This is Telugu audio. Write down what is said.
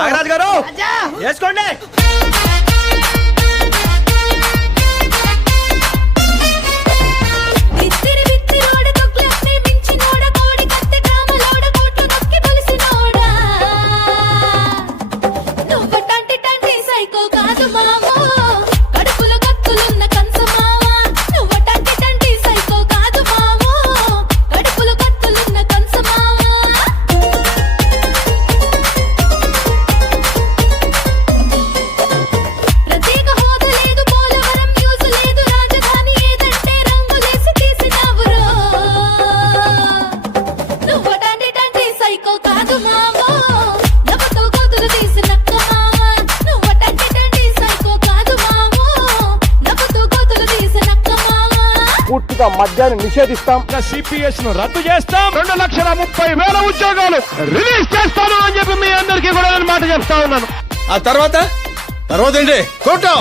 నాగరాజు గారు వేసుకోండి. పూర్తిగా మద్యాన్ని నిషేధిస్తాం. సిపిఎస్ను రద్దు చేస్తాం. రెండు లక్షల ముప్పై వేల ఉద్యోగాలు రిలీజ్ చేస్తాను అని చెప్పి మీ అందరికీ కూడా మాట చెప్తా ఉన్నాను. ఆ తర్వాత? తర్వాత ఏంటి? కోటం